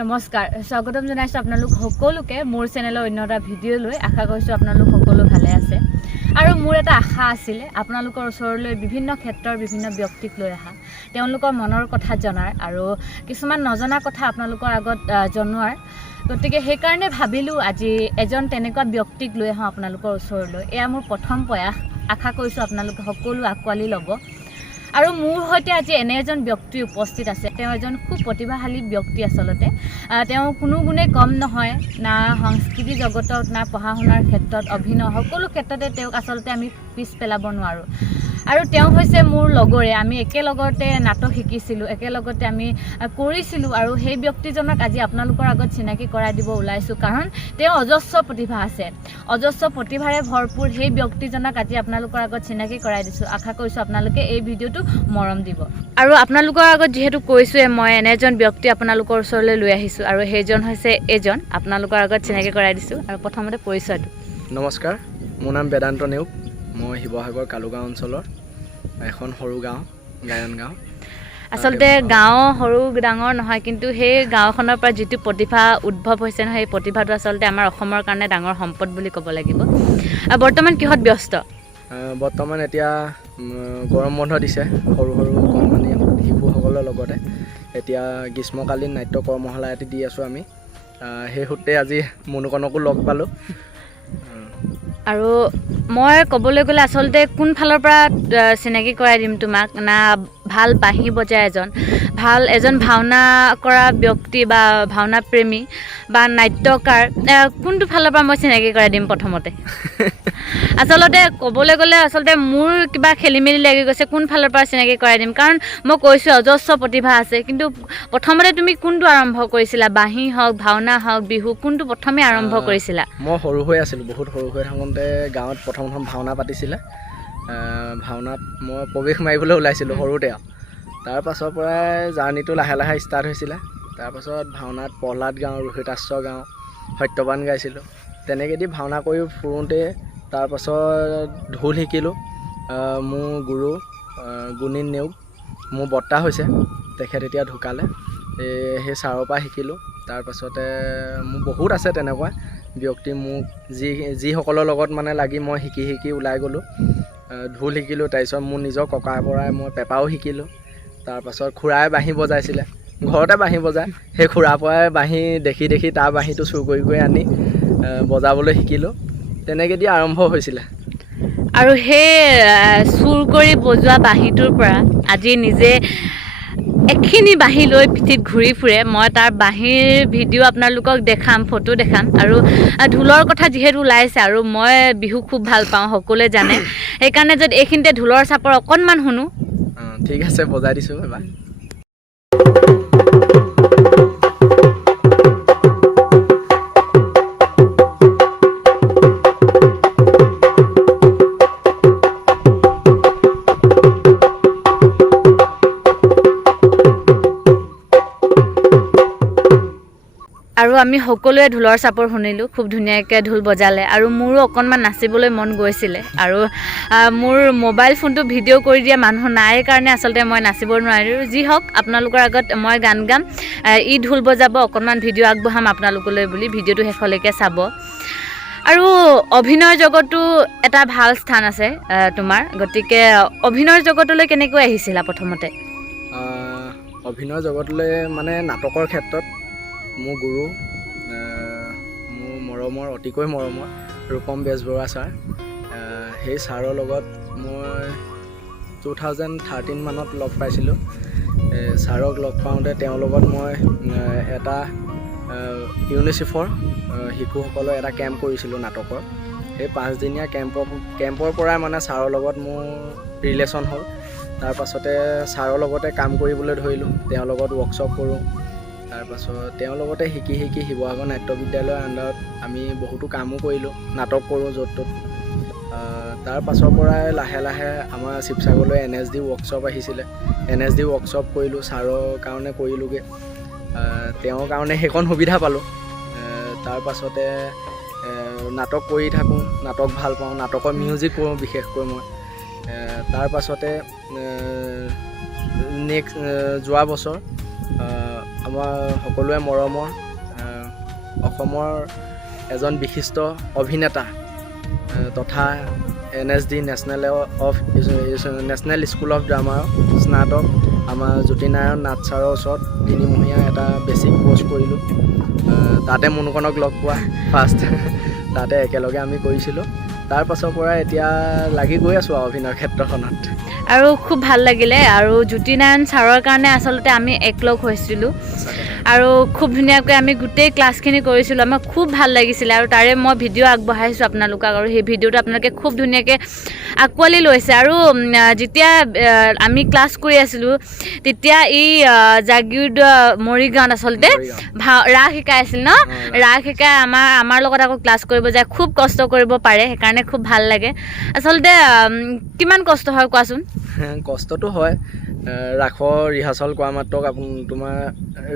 নমস্কাৰ স্বাগতম জনাইছো আপোনালোক সকলোকে মোৰ চেনেলৰ অন্য এটা ভিডিঅ' লৈ আশা কৰিছো আপোনালোক সকলো ভালে আছে আৰু মোৰ এটা আশা আছিল আপোনালোকৰ ওচৰলৈ বিভিন্ন ক্ষেত্ৰৰ বিভিন্ন ব্যক্তিক লৈ আহা তেওঁলোকৰ মনৰ কথা জনাৰ আৰু কিছুমান নজনা কথা আপোনালোকৰ আগত জনোৱাৰ গতিকে সেই কাৰণে ভাবিলো আজি এজন তেনেকুৱা ব্যক্তিক লৈ আহা আপোনালোকৰ ওচৰলৈ এয়া মোৰ প্ৰথম প্ৰয়াস আশা কৰিছো আপোনালোকে সকলো আকোৱালি ল'ব আৰু মোৰ হৈতে আজি এনে এজন ব্যক্তি উপস্থিত আছে তেওঁ এজন খুব প্ৰতিভাশালী ব্যক্তি আসলতে তেওঁ কোনো গুণে কম নহয় না সংস্কৃতি জগতত না পঢ়া শুনাৰ ক্ষেত্ৰত অভিনয় সকলো ক্ষেত্ৰতে তেওঁক আসলতে আমি পিছ পেলাব নোৱাৰো আৰু তেওঁ হৈছে মোৰ লগৰে আমি একেলগতে নাটক শিকিছিলো একেলগতে আমি কৰিছিলো আৰু সেই ব্যক্তিজনক আজি আপোনালোকৰ আগত চিনাকি কৰাই দিব ওলাইছো কাৰণ তেওঁ অজস্ৰ প্ৰতিভা আছে অজস্ৰ প্ৰতিভাৰে ভৰপূৰ সেই ব্যক্তিজনক আজি আপোনালোকৰ আগত চিনাকি কৰাই দিছো আশা কৰিছো আপোনালোকে এই ভিডিঅ'টো মৰম দিব আৰু আপোনালোকৰ আগত যেহেতু কৈছোৱে মই এনে এজন ব্যক্তি আপোনালোকৰ ওচৰলৈ লৈ আহিছো আৰু সেইজন হৈছে এজন আপোনালোকৰ আগত চিনাকি কৰাই দিছো আৰু প্ৰথমতে পৰিচয়টো নমস্কাৰ মোৰ নাম বেদান্ত নেওগ মই শিৱসাগৰ কালুগাঁও অঞ্চলৰ এখন সৰু গাঁও গায়ন গাঁও আসলতে গাঁও সৰু ডাঙৰ নহয় কিন্তু সেই গাঁওখনৰ পৰা যেটো প্ৰতিভা উদ্ভৱ হৈছে নহয় সেই প্ৰতিভাটো আসলতে আমাৰ অসমৰ কাৰণে ডাঙৰ সম্পদ বুলি ক'ব লাগিব বৰ্তমান কিহত ব্যস্ত বৰ্তমান এতিয়া গৰম বন্ধ দিছে সৰু সৰু কণমানি শিশুসকলৰ লগতে এতিয়া গ্ৰীষ্মকালীন নাট্য কৰ্মশালা এটি দি আছোঁ আমি সেই সূত্ৰে আজি মনুকণকো লগ পালোঁ আৰু মই ক'বলৈ গ'লে আসলতে কোন ফালৰ পৰা চিনাকি কৰাই দিম তোমাক না ভাল বাঁহী বজায় এজন ভাওনা কৰা ব্যক্তি বা ভাওনা প্ৰেমী বা নাট্যকাৰ কোনটো ফালৰ পৰা মই চিনাকি কৰাই দিম প্ৰথমতে আসলতে ক'বলৈ গ'লে আসলতে মোৰ কিবা খেলিমেলি লাগি গৈছে কোন ফালৰ পৰা চিনাকি কৰাই দিম কাৰণ মই কৈছোঁ অজস্ৰ প্ৰতিভা আছে কিন্তু প্ৰথমতে তুমি কোনটো আৰম্ভ কৰিছিলা বাঁহী হওক ভাওনা হওক বিহু কোনটো প্ৰথমে আৰম্ভ কৰিছিলা মই সৰু হৈ আছিলোঁ বহুত সৰু হৈ থাকোঁতে গাঁৱত প্ৰথম ভাওনা পাতিছিলে ভাওনাত মই প্ৰৱেশ মাৰিবলৈ ওলাইছিলোঁ সৰুতে তাৰ পাছৰ পৰাই জাৰ্ণিটো লাহে লাহে ষ্টাৰ্ট হৈছিলে তাৰপাছত ভাওনাত প্ৰহ্লাদ গাওঁ ৰোহিতাশ্ব গাওঁ সত্যবান গাইছিলোঁ তেনেকৈ দি ভাওনা কৰি ফুৰোঁতে তাৰপাছত ঢোল শিকিলোঁ মোৰ গুৰু গুণীন নেওগ মোৰ বৰ্তা হৈছে তেখেত এতিয়া ঢুকালে সেই ছাৰৰ পৰা শিকিলোঁ তাৰপাছতে মোৰ বহুত আছে তেনেকুৱা ব্যক্তি মোক যিসকলৰ লগত মানে লাগি মই শিকি ওলাই গ'লোঁ ঢোল শিকিলোঁ তাৰপিছত মোৰ নিজৰ ককাৰ পৰাই মই পেঁপাও শিকিলোঁ তাৰপাছত খুৰাই বাঁহী বজাইছিলে ঘৰতে বাঁহী বজায় সেই খুৰাৰ পৰাই বাঁহী দেখি তাৰ বাঁহীটো চুৰ কৰি আনি বজাবলৈ শিকিলোঁ তেনেকৈ দি আৰম্ভ হৈছিলে আৰু সেই চুৰ কৰি বজোৱা বাঁহীটোৰ পৰা আজি নিজে এখিনি বাঁহী লৈ পিঠিত ঘূৰি ফুৰে মই তাৰ বাঁহীৰ ভিডিঅ' আপোনালোকক দেখাম ফটো দেখাম আৰু ঢোলৰ কথা যিহেতু ওলাইছে আৰু মই বিহু খুব ভাল পাওঁ সকলোৱে জানে সেইকাৰণে যদি এইখিনিতে ঢোলৰ চাপৰ অকণমান শুনো ঠিক আছে বজাই দিছোঁ এবাৰ আৰু আমি সকলোৱে ঢোলৰ চাপৰ শুনিলোঁ খুব ধুনীয়াকৈ ঢোল বজালে আৰু মোৰো অকণমান নাচিবলৈ মন গৈছিলে আৰু মোৰ মোবাইল ফোনটো ভিডিঅ' কৰি দিয়া মানুহ নাই কাৰণে আচলতে মই নাচিব নোৱাৰিলোঁ যি হওক আপোনালোকৰ আগত মই গান গাম ই ঢোল বজাব অকণমান ভিডিঅ' আগবঢ়াম আপোনালোকলৈ বুলি ভিডিঅ'টো শেষলৈকে চাব আৰু অভিনয় জগতো এটা ভাল স্থান আছে তোমাৰ গতিকে অভিনয় জগতলৈ কেনেকৈ আহিছিলা প্ৰথমতে অভিনয় জগতলৈ মানে নাটকৰ ক্ষেত্ৰত মোৰ গুৰু মোৰ মৰমৰ অতিকৈ মৰমৰ ৰূপম বেজবৰুৱা ছাৰ সেই ছাৰৰ লগত মই 2013 মানত লগ পাইছিলোঁ ছাৰক লগ পাওঁতে তেওঁৰ লগত মই এটা ইউনিচেফৰ শিশুসকলৰ এটা কেম্প কৰিছিলোঁ নাটকৰ সেই 5 দিনীয়া কেম্পৰ পৰাই মানে ছাৰৰ লগত মোৰ ৰিলেশ্যন হ'ল তাৰপাছতে ছাৰৰ লগতে কাম কৰিবলৈ ধৰিলোঁ তেওঁৰ লগত ৱৰ্কশ্বপ কৰোঁ তাৰপাছত তেওঁৰ লগতে শিকি শিৱসাগৰ নাট্য বিদ্যালয়ৰ আণ্ডাৰত আমি বহুতো কামো কৰিলোঁ নাটক কৰোঁ য'ত ত'ত তাৰ পাছৰ পৰাই লাহে লাহে আমাৰ শিৱসাগৰলৈ NSD ৱৰ্কশ্বপ আহিছিলে NSD ৱৰ্কশ্বপ কৰিলোঁ ছাৰৰ কাৰণে কৰিলোঁগৈ তেওঁৰ কাৰণে সেইখন সুবিধা পালোঁ তাৰ পাছতে নাটক কৰি থাকোঁ নাটক ভাল পাওঁ নাটকৰ মিউজিক কৰোঁ বিশেষকৈ মই তাৰ পাছতে নেক্সট যোৱা বছৰ আমাৰ সকলোৱে মৰমৰ অসমৰ এজন বিশিষ্ট অভিনেতা তথা NSD নেশ্যনেল স্কুল অফ ড্ৰামাৰ স্নাতক আমাৰ জ্যোতিনাৰায়ণ নাথ ছাৰৰ ওচৰত 3 মহীয়া এটা বেছিক কোৰ্ছ কৰিলোঁ। তাতে মুনুকণক লগ পোৱা ফাৰ্ষ্ট তাতে একেলগে আমি কৰিছিলোঁ। তাৰ পাছৰ পৰা এতিয়া লাগি গৈ আছোঁ আৰু অভিনয় ক্ষেত্ৰখনত। আৰু খুব ভাল লাগিলে আৰু জ্যোতিনাৰায়ণ ছাৰৰ কাৰণে আচলতে আমি একলগ হৈছিলোঁ আৰু খুব ধুনীয়াকৈ আমি গোটেই ক্লাছখিনি কৰিছিলোঁ। আমাক খুব ভাল লাগিছিলে আৰু তাৰে মই ভিডিঅ' আগবঢ়াইছোঁ আপোনালোকক আৰু সেই ভিডিঅ'টো আপোনালোকে খুব ধুনীয়াকৈ আঁকোৱালি লৈছে। আৰু যেতিয়া আমি ক্লাছ কৰি আছিলোঁ তেতিয়া এই জাগীৰোড মৰিগাঁৱত আচলতে ৰাস শিকাই আছিল ন। ৰাস শিকাই আমাৰ লগত আকৌ ক্লাছ কৰিব যায়, খুব কষ্ট কৰিব পাৰে, সেইকাৰণে খুব ভাল লাগে। আচলতে কিমান কষ্ট হয় কোৱাচোন? কষ্টটো হয়। ৰাসৰ ৰিহাৰ্চল কৰা মাত্ৰক তোমাৰ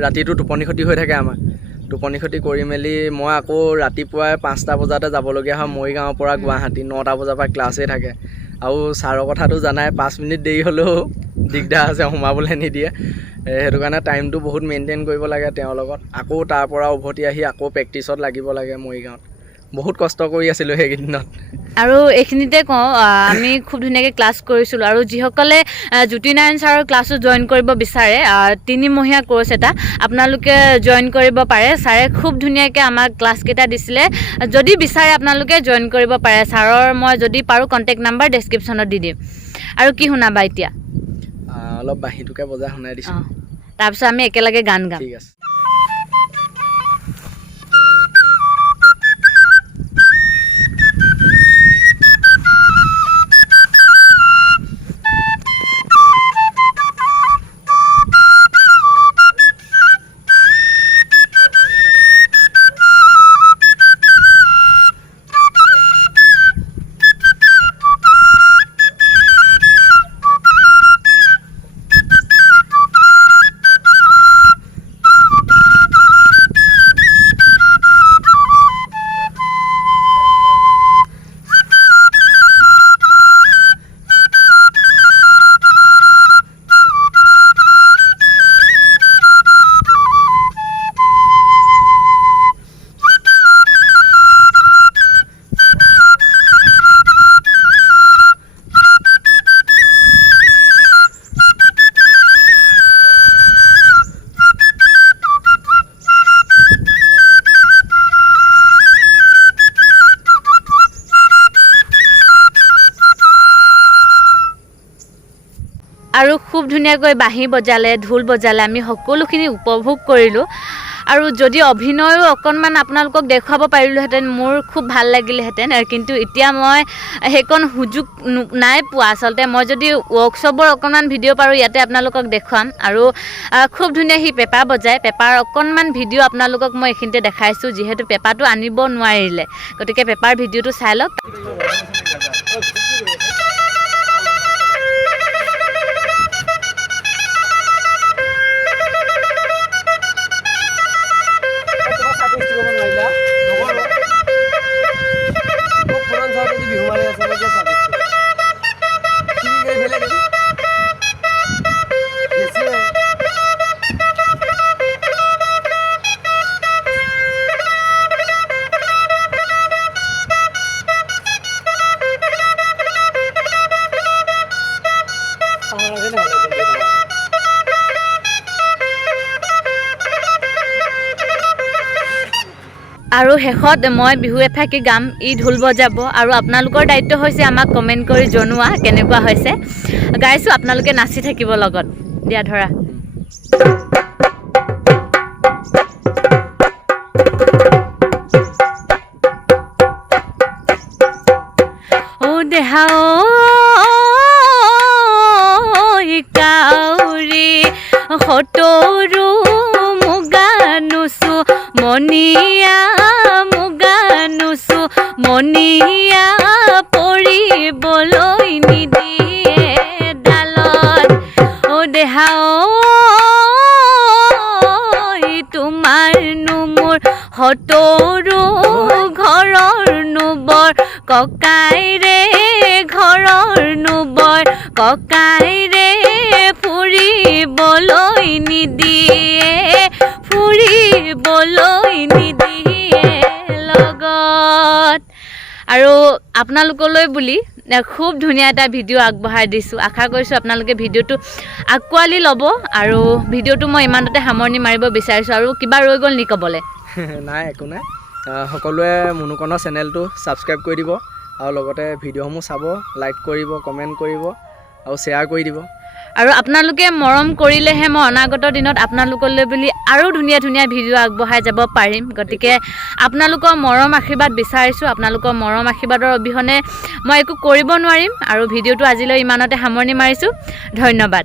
ৰাতিটো টোপনি ক্ষতি হৈ থাকে। আমাৰ টোপনি ক্ষতি কৰি মেলি মই আকৌ ৰাতিপুৱাই 5টা বজাতে যাবলগীয়া হয় মৰিগাঁৱৰ পৰা গুৱাহাটী। 9টা বজাৰ পৰা ক্লাছেই থাকে আৰু ছাৰৰ কথাটো জানাই, 5 মিনিট দেৰি হ'লেও দিগদাৰ আছে, সোমাবলৈ নিদিয়ে। সেইটো কাৰণে টাইমটো বহুত মেইনটেইন কৰিব লাগে তেওঁৰ লগত। আকৌ তাৰ পৰা উভতি আহি আকৌ প্ৰেক্টিছত লাগিব লাগে মৰিগাঁৱত। বহুত কষ্ট কৰি আছিলোঁ সেইকেইদিনত। আৰু এইখিনিতে কওঁ, আমি খুব ধুনীয়াকৈ ক্লাছ কৰিছিলোঁ আৰু যিসকলে জ্যোতিনাৰায়ণ ছাৰৰ ক্লাছো জইন কৰিব বিচাৰে 3 মহীয়া কোৰ্ছ এটা আপোনালোকে জইন কৰিব পাৰে। ছাৰে খুব ধুনীয়াকৈ আমাক ক্লাছকেইটা দিছিলে। যদি বিচাৰে আপোনালোকে জইন কৰিব পাৰে। ছাৰৰ মই যদি পাৰোঁ কণ্টেক্ট নাম্বাৰ ডেছক্ৰিপশ্যনত দি দিম। আৰু কি শুনাবা এতিয়া? অলপ বাঁহীটোকে বজাই শুনাই দিছোঁ। তাৰপিছত আমি একেলগে গান গাম। ঠিক আছে। আৰু খুব ধুনীয়াকৈ বাঁহী বজালে, ঢোল বজালে, আমি সকলোখিনি উপভোগ কৰিলোঁ। আৰু যদি অভিনয়ো অকণমান আপোনালোকক দেখুৱাব পাৰিলোহেঁতেন মোৰ খুব ভাল লাগিলেহেঁতেন, কিন্তু এতিয়া মই সেইকণ সুযোগ নাই পোৱা। আচলতে মই যদি ৱৰ্কশ্বপৰ অকণমান ভিডিঅ' পাৰোঁ ইয়াতে আপোনালোকক দেখুৱাম। আৰু খুব ধুনীয়া সি পেঁপা বজায়, পেঁপাৰ অকণমান ভিডিঅ' আপোনালোকক মই এইখিনিতে দেখাইছোঁ, যিহেতু পেঁপাটো আনিব নোৱাৰিলে, গতিকে পেঁপাৰ ভিডিঅ'টো চাই লওক। আৰু শেষত মই বিহু এফাকি গাম, ই ঢোল বজাব আৰু আপোনালোকৰ দায়িত্ব হৈছে আমাক কমেণ্ট কৰি জনোৱা কেনেকুৱা হৈছে। গাইছোঁ, আপোনালোকে নাচি থাকিব লগত। দিয়া ধৰা। ও দেহা কাউৰী সতৰু মুগানুচু মনিয়া মুগানুচু মনিয়া পৰিবলৈ নিদিয়ে ডালত। ও দেহা তোমাৰনো মোৰ সতৰু ঘৰৰ নুবৰ ককাইৰে ঘৰৰ নুবৰ ককাইৰে ফুৰিবলৈ নিদিয়ে। যাবলৈ নিদিয়ে লগত। আৰু আপোনালোকলৈ বুলি খুব ধুনীয়া এটা ভিডিঅ' আগবঢ়াই দিছোঁ। আশা কৰিছোঁ আপোনালোকে ভিডিঅ'টো আঁকোৱালি ল'ব। আৰু ভিডিঅ'টো মই ইমানতে সামৰণি মাৰিব বিচাৰিছোঁ। আৰু কিবা ৰৈ গ'ল নি ক'বলৈ? নাই, একো নাই। সকলোৱে মুনুকণৰ চেনেলটো ছাবস্ক্ৰাইব কৰি দিব আৰু লগতে ভিডিঅ'সমূহ চাব, লাইক কৰিব, কমেণ্ট কৰিব আৰু শ্বেয়াৰ কৰি দিব। আৰু আপোনালোকে মৰম কৰিলেহে মই অনাগত দিনত আপোনালোকলৈ বুলি আৰু ধুনীয়া ধুনীয়া ভিডিঅ' আগবঢ়াই যাব পাৰিম। গতিকে আপোনালোকৰ মৰম আশীৰ্বাদ বিচাৰিছোঁ। আপোনালোকৰ মৰম আশীৰ্বাদৰ অবিহনে মই একো কৰিব নোৱাৰিম। আৰু ভিডিঅ'টো আজিলৈ ইমানতে সামৰণি মাৰিছোঁ। ধন্যবাদ।